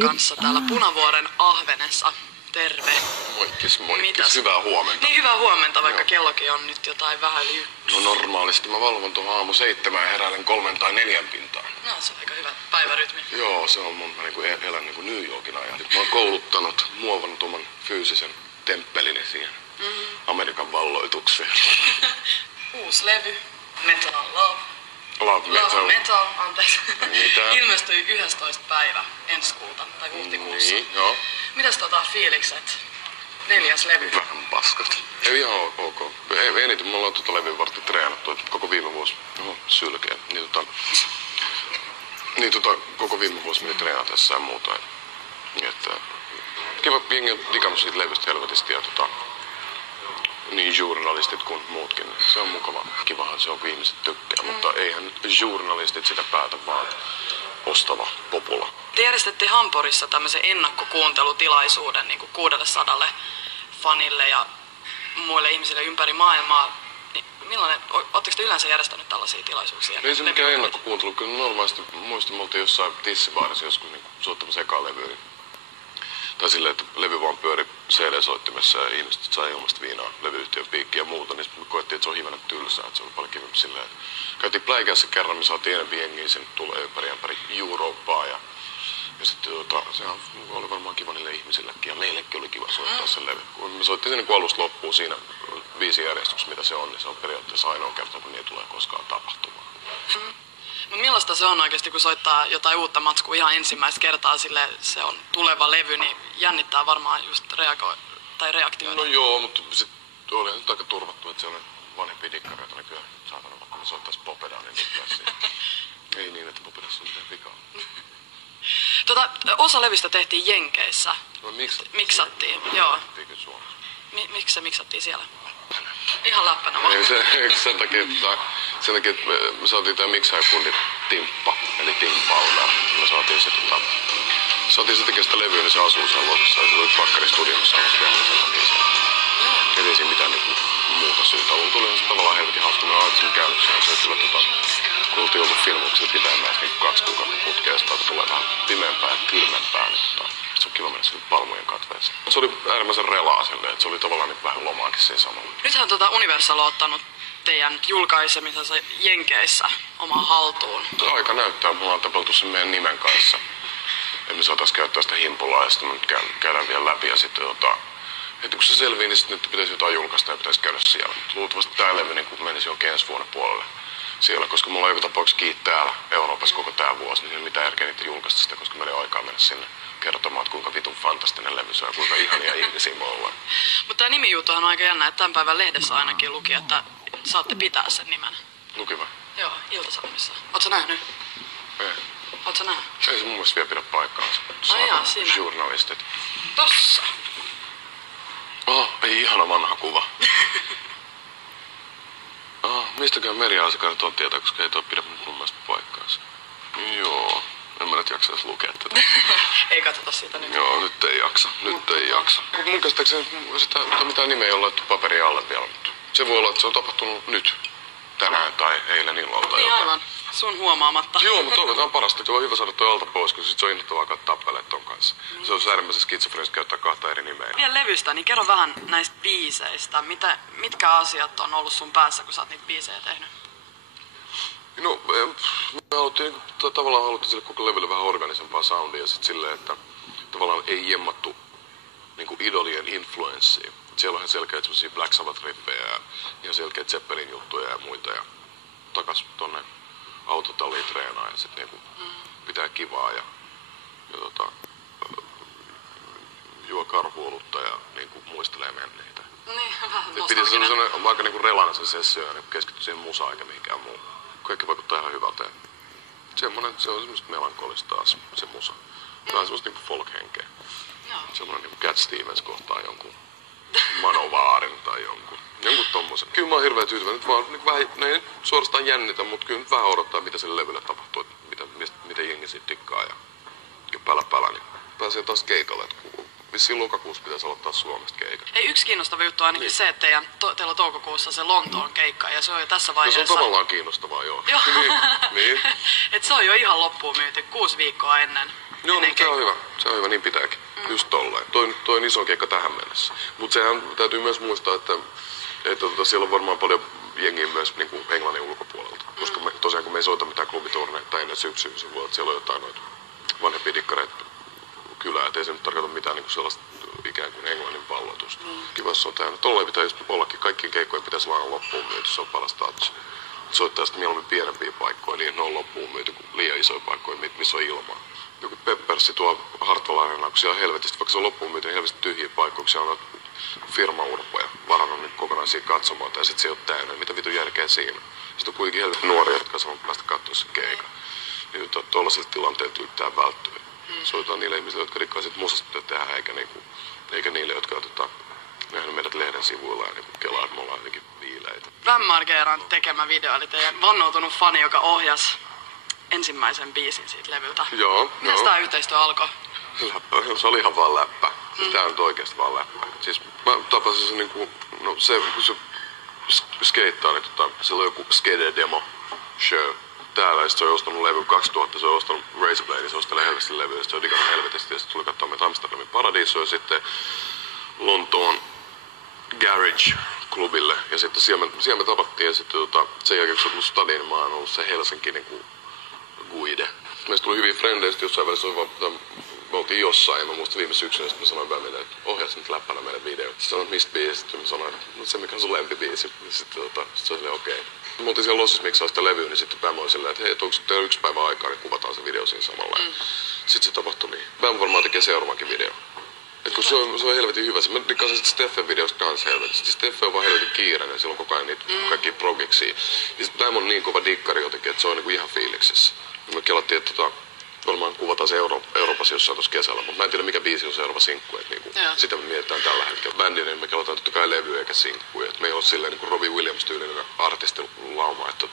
kanssa täällä Punavuoren Ahvenessa. Terve. Moikkis. Mitäs? Hyvää huomenta. Niin, hyvää huomenta, vaikka kellokin on nyt jotain vähän yli 1. No normaalisti mä valvon tuohon aamu 7 ja heräilen 3 tai 4 pintaan. No, se on aika hyvä päivärytmi. Joo, se on mun, mä elän New Yorkin ajan. Nyt mä oon kouluttanut, muovannut oman fyysisen temppelini siihen Amerikan valloitukseen. Uusi levy, Metal Love. Love Metal. Anteeksi. Mitä? Ilmestyi 11. päivä ensi kuuta, tai huhtikuussa. Niin, joo. Mitäs fiilikset? 4. levy. Vähän paskat. Ei ihan ok. Ei niitä, mulla on tuota levyn varten treenattu, että koko viime vuosi. Oho, sylkeä. Koko viime vuosi meni treenatessa ja muuta. Että, kiva, jengi on digannut siitä levystä helvetisti ja niin journalistit kuin muutkin. Se on mukava. Kivahan se on, kun ihmiset tykkää, mutta eihän nyt journalistit sitä päätä, vaan ostava popula. Te järjestettiin Hampurissa tämmöisen ennakkokuuntelutilaisuuden niin kuin 600 fanille ja muille ihmisille ympäri maailmaa. Niin ootteko te yleensä järjestänyt tällaisia tilaisuuksia? Ei se mikään ennakkokuuntelu. Kyllä normaalisti muistin, me oltiin jossain tissibaarissa joskus niin soittamassa ekaa levyä. Tai silleen, että levy vaan pyöri CD-soittimessa ja ihmiset sai ilmasta viinaa, levyyhtiön piikkiä ja muuta, niin me koettiin, että se on hivenen tylsää, että se oli paljon kivempi silleen. Käytiin pläikässä kerran, me saatiin enemmän jengiä, sen tulee ympäri Eurooppaa ja sitten sehän oli varmaan kiva niille ihmisillekin ja meillekin oli kiva soittaa sen levy. Kun me soittiin sen niin alusta loppuun siinä 5 järjestyksessä, mitä se on, niin se on periaatteessa ainoa kerta, kun niin tulee koskaan tapahtumaan. Mutta millaista se on oikeasti, kun soittaa jotain uutta matskua ihan ensimmäistä kertaa, sille se on tuleva levy, niin jännittää varmaan just reaktioita. No joo, mutta sitten olihan nyt aika turvattu, että se on vanhempia dikkareita nykyään. Saatana, vaikka me soittais Popedaa, niin ei niin, että Popedassa on mitään vikaa. Osa levystä tehtiin Jenkeissä. No miksattiin, joo. Miksi se miksattiin siellä? Ihan läppänä vaan. Ei sen takia, että me saatiin tää miksaajakundi Timppa, eli Timpaulla. Me saatiin se tekee sitä levyä, niin se asuu siellä luotossa. Ja se oli Pakkari-studiossa samassa tehdä sen takia. Ei siinä mitään niinku muuta syytä. Ollut tuli tavallaan helvetin hauska. Mä oon aikaisemmin käynyt siellä. Se on kyllä kun oltiin oltu filmuksilla pitämään niin 2 kuukautta putkeesta, että tulee vähän pimeämpää ja kylmempää, niin se on kiva mennä sinne palmujen katveeseen. Se oli äärimmäisen relaa silleen, että se oli tavallaan niin vähän lomaakin siinä samalla. Nythän Universal on ottanut teidän julkaisemisensa Jenkeissä omaan haltuun. Aika näyttää, me ollaan tapeltu sen meidän nimen kanssa. Emme saatais käyttää sitä himpulaa ja sitten me nyt käydään vielä läpi ja sitten heti kun se selvii, niin sitten nyt pitäisi jotain julkaista ja pitäisi käydä siellä. Mutta luultavasti tää levy niin menisi oikein ensi vuoden puolelle siellä, koska mulla on joka tapauksessa kiinni täällä Euroopassa koko tää vuosi, niin ei ole mitään järkeä niitä julkaista sitä, koska meillä ei ole aikaa mennä sinne kertomaan, että kuinka vitun fantastinen levy se on ja kuinka ihania ihmisiä me ollaan. Mutta tää nimijuttuhan on aika jännä, että tämän päivän lehdessä ainakin luki, että saatte pitää sen nimen. Luki vai? Joo, Ilta-Sanomissa. Oot sä nähnyt? Ei. Oot sä nähnyt? Ei se mun mielestä vielä pidä paikkaansa. Jaa, siinä. Journalistit. Tossa. Ei ihana vanha kuva. Mistäkään Meriaasikainen on tietää, koska ei toi pidä mun mielestä paikkaansa. Joo, en mä nyt jaksa edes lukea tätä. Ei katsota siitä nyt. Joo, nyt ei jaksa. Mun käsittääkseni sitä mitään nimeä ei ole laittu paperia alle vielä, mutta se voi olla, että se on tapahtunut nyt, tänään tai eilen illalla tai jotain. Aivan, sun huomaamatta. Joo, mutta toivotaan parasta. Se on hyvä saada toi alta pois, kun sit se on innoittavaa katsoa peleet ton kanssa. Se on äärimmäisen skitsofrenista käyttää 2 eri nimeä. Vielä levystä, niin kerro vähän näistä biiseistä. Mitkä asiat on ollut sun päässä, kun sä oot niitä biisejä tehnyt? No, me haluttiin sille koko levylle vähän organisempaa soundia ja sit silleen, että tavallaan ei jemmattu niinku idolien influenssiin. Siellä on ihan selkeät semmosia Black Sabbath-riffejä ja ihan selkeät Zeppelin juttuja ja muita ja takas tonne autotalliin treenaa ja sit niinku pitää kivaa ja juo karhuolutta ja niinku muistelee menneitä. Niin, vähän piti sellainen aika niinku relainen se sessio ja niinku keskitty siihen musaan eikä mihinkään muu. Kaikki vaikuttaa ihan hyvältä. Se on semmoista melankolista taas se musa. Tää on semmoista niinku folk-henkeä. Semmoinen niinku Cat Stevens kohtaa jonkun Manovaarin tai jonkun tommosen. Kyllä mä oon hirveän tyytyväinen. Nyt vaan niin vähän, ne ei suorastaan jännitä, mutta kyllä nyt vähän odottaa, mitä sille levylle tapahtuu, että miten jengi siitä dikkaa ja pälä, niin pääsee taas keikalle. Vissiin lokakuussa pitäisi aloittaa Suomesta keikat. Ei, yksi kiinnostava juttu on ainakin se, että teillä on toukokuussa se Lontoon keikka ja se on jo tässä vaiheessa. No se on tavallaan kiinnostavaa, joo. Joo. niin. Et se on jo ihan loppuun myyty 6 viikkoa ennen. Joo, no, se on hyvä. Se on hyvä, niin pitääkin. Just tolleen. Toi on iso keikka tähän mennessä. Mut sehän täytyy myös muistaa, että siellä on varmaan paljon jengiä myös niin kuin Englannin ulkopuolelta. Koska tosiaan kun me ei soita mitään klubiturneita ennen syksyä, se voi, että siellä on jotain noita vanhempia dikkareita kylää. Et ei se nyt tarkoita mitään niin kuin sellaista ikään kuin Englannin pallotusta. Kiva, se on täynnä. Tolleen pitää just ollakin. Kaikkien keikkojen pitäisi vaan loppuun myyty. Se on paras touch. Soittaa sitten mieluummin pienempiä paikkoja, niin ne on loppuun myyty kuin liian isoja paikkoja, missä on ilmaa. Joku Peppersi tuo Hartwall-areenalla, kun siellä on helvetistä, vaikka se on loppuun myyty, niin helvetistä tyhjiä paikkoja, kun siellä on firmaurpoja varannut niin kokonaisia katsomaan, ja sitten se ei ole täynnä. Mitä vitun järkeä siinä? Sitten on kuitenkin helvetin nuoria, jotka sanoo päästä katsoa sen keikan. Niin tuollaiselle tilanteelle yrittää välttyä. Soitetaan niille ihmisille, jotka rikkaa sit musasta tehdä, eikä niille, jotka on nähnyt meidät lehden sivuilla ja niin kelaa, että me ollaan jotenkin viileitä. Van Margeran tekemä video, eli teidän vannoutunut fani, joka ohjasi ensimmäisen biisin siitä levyltä. Joo. Miten tämä yhteistyö alkoi? Se oli ihan vaan läppä. Tää on nyt oikeesti vaan läppä. Siis mä tapasin se niinku, no se, kun se skeittaa, niin siellä on joku skate demo show. Täällä ja sit se on ostanut levy 2000, se on ostanut Razorblade, se ostelee helvetin levyä, ja se on digannut helvetisti, ja sit tuli kattoo meitä Amsterdamin Paradiso ja sitten Lontoon Garage-klubille, ja sitten siellä me tapattiin, ja sitten sen jälkeen kun se on tullut stadiin, niin mä oon ollut se Helsinki niinku guide. Meistä tuli hyviä frendejä, sitten jossain välissä oli vaan, me oltiin jossain, ja mä muistan viime syksynä, sitten mä sanoin Bämille, että ohjaat nyt läppänä meidän video. Sitten sanoin, että mistä biisistä, ja mä sanoin, että no se mikä on sun lempibiisi, ja sitten se oli silleen okei. Me oltiin siellä Lossissa miksaa sitä levyä, niin sitten Bäm oli silleen, että hei, onko teillä 1 päivä aikaa, niin kuvataan se video siinä samalla. Sitten se tapahtui niin. Bäm varmaan tekee seuraavankin video. Et kun se on helvetin hyvä. Mä dikkasin sitten Steffen videosta kans helvetin. Steffe on vaan helvetin kiireinen, sillä on koko ajan niitä kaikkia progiksia. Ja sit Bäm on niin kova dikkari jotenkin, että se on niinku ihan fiiliksissä. Ja me kelattiin, että varmaan kuvataan se Euroopassa jossain tuossa kesällä, mutta mä en tiedä mikä biisi on seuraava sinkku. Niinku, sitä me mietitään tällä hetkellä. Bändinä niin me kelataan totta kai levyä eikä sinkkuja. Et me ei ole silleen niinku Robbie Williams-tyylinen artistilauma, että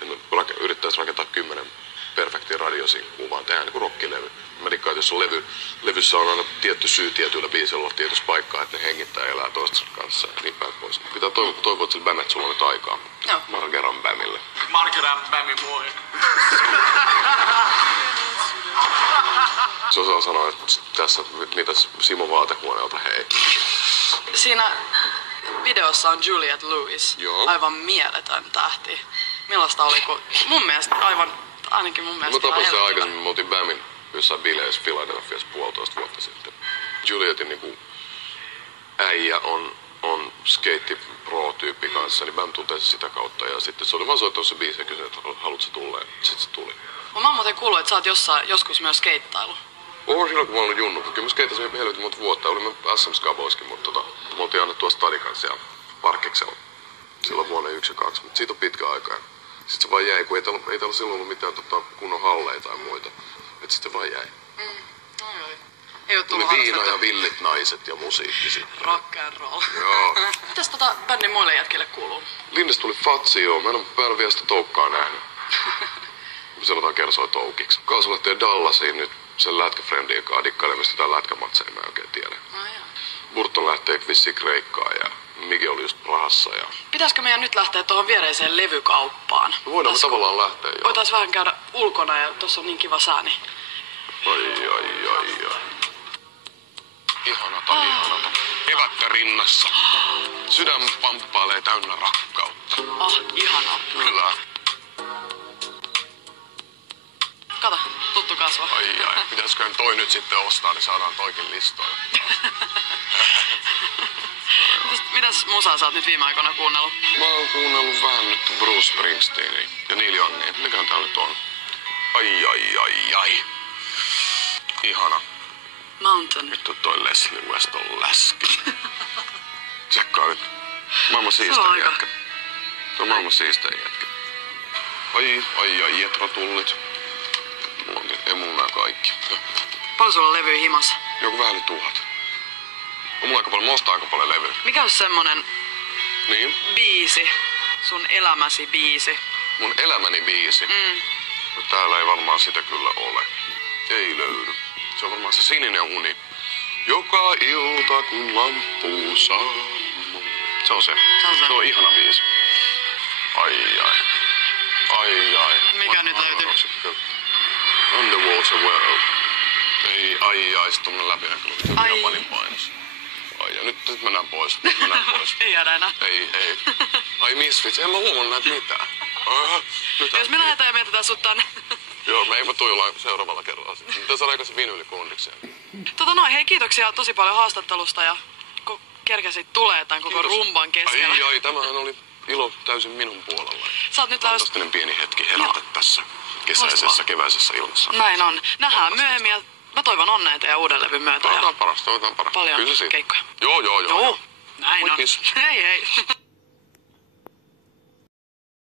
me yrittäis rakentaa 10 perfektiä radiosinkkuu, vaan tehdään niinku rockilevy. Mä dikkaan, että jos on levyssä on aina tietty syy tietyillä biisillä olla tietyssä paikkaa, että ne hengittää ja elää toistensa kanssa ja niin päin pois. Pitää toivoa, että sillä Bämillä, että sulla on nyt aikaa. Joo. Margeran Bämille. Margeran Bämi moi. Se osaa sanoa, että tässä mitäs Simo Vaatehuoneelta hei. Siinä videossa on Juliette Lewis, Joo. aivan mieletön tähti. Millaista oli, kun mun mielestä ainakin mun mielestä Mä tapasin sen ihan aikaisemmin, mä otin Bämin jossain bileissä Philadelphiassa 1,5 vuotta sitten. Julietin niinku äijä on skeitti pro-tyyppi kanssa, niin Bäm tuntee sitä kautta. Ja sitten se oli vaan soittanut se biisi ja kysyi, että haluatko sä tulla, ja sitten se tuli. Mä oon muuten kuullut, että sä oot joskus myös skeittailu. Oon silloin, kun mä olin junnu. Kyllä mä skeittasin helvetin monta vuotta. Olimme SM Skaboiskin, mutta me oltiin annettua stadikan siellä Parkeksella. Silloin vuonna 1 ja 2, mutta siitä on pitkä aikaa. Sitten se vaan jäi, kun ei täällä silloin ollut mitään kunnon halleja tai muita. Et sitten se vaan jäi. Ei oo Tuli tullut viina harrastettua. ja villit naiset ja musiikki sitten. Rock and roll. Joo. Mitäs bändin muille jätkille kuuluu? Linnesta tuli Fatsi, joo. Mä en ole vielä sitä Toukkaa nähnyt. Sanotaan Kersoi Toukiksi. Kaasu lähtee Dallasiin nyt sen lätkäfrendin kanssa dikkailemista tai lätkämatseja, mä en oikein tiedä. Burton lähtee vissiin Kreikkaan ja Miki oli just Prahassa. Ja... Pitäisikö meidän nyt lähteä tuohon viereiseen levykauppaan? Voidaan me tavallaan lähteä, joo. Voitais vähän käydä ulkona ja tossa on niin kiva sää, niin... Ai. Ihanata. Kevättä rinnassa. Sydän pamppailee täynnä rakkautta. Ihanaa. Kyllä. Kato, tuttu kasvo. Ai. Pitäisiköhän toi nyt sitten ostaa, niin saadaan toikin listoille. Mitäs musaa sä oot nyt viime aikoina kuunnellut? Mä oon kuunnellut vähän nyt Bruce Springsteenia ja Neil Youngia. Mikähän tää nyt on? Ai. Ihana. Mountain. Nyt on toi Leslie Weston läski. Tsekkaa nyt. Maailman Se on siistein aika. jätkä. Tuo on maailman siistein jätkä. Ai, Jetro-tullit. Ei mulla nää kaikki. Paljon sulla on levyä himassa? Joku vähän yli 1000. On mulla aika paljon, mä ostan aika paljon levyä. Mikä on semmonen Niin? biisi? Sun elämäsi biisi? Mun elämäni biisi. No, täällä ei varmaan sitä kyllä ole. Ei löydy. Se on varmaan se Sininen uni. Joka ilta kun lamppu sammuu. Se on se. Se on ihana biisi. Ai. Mikä nyt löytyy? Underwater World. Ai, sit tuommoinen läpinäkyvä. Ai. Japanin painos. Ai, ja nyt mennään pois. Mennään pois. Ei jäädä enää. Ei. Ai Misfits, en mä huomannut näitä mitään. Nyt Jos me lähdetään ja mietitään sut tänne. Joo, me eipä tuijolla seuraavalla kerralla sitten. Mitä saada aikaisen vinyylikondikseen? Hei, kiitoksia tosi paljon haastattelusta ja kun kerkesit tulee tämän koko rumban keskellä. Ai, tämähän oli ilo täysin minun puolella. Sä oot nyt lähes... Fantastinen pieni hetki herätä tässä kesäisessä, keväisessä ilmassa. Näin on. Nähdään myöhemmin ja mä toivon onnea teidän uuden levyn myötä. Toivotaan parasta. Paljon Kyllä se siitä. keikkoja. Joo. Näin on. Kiitos. Hei.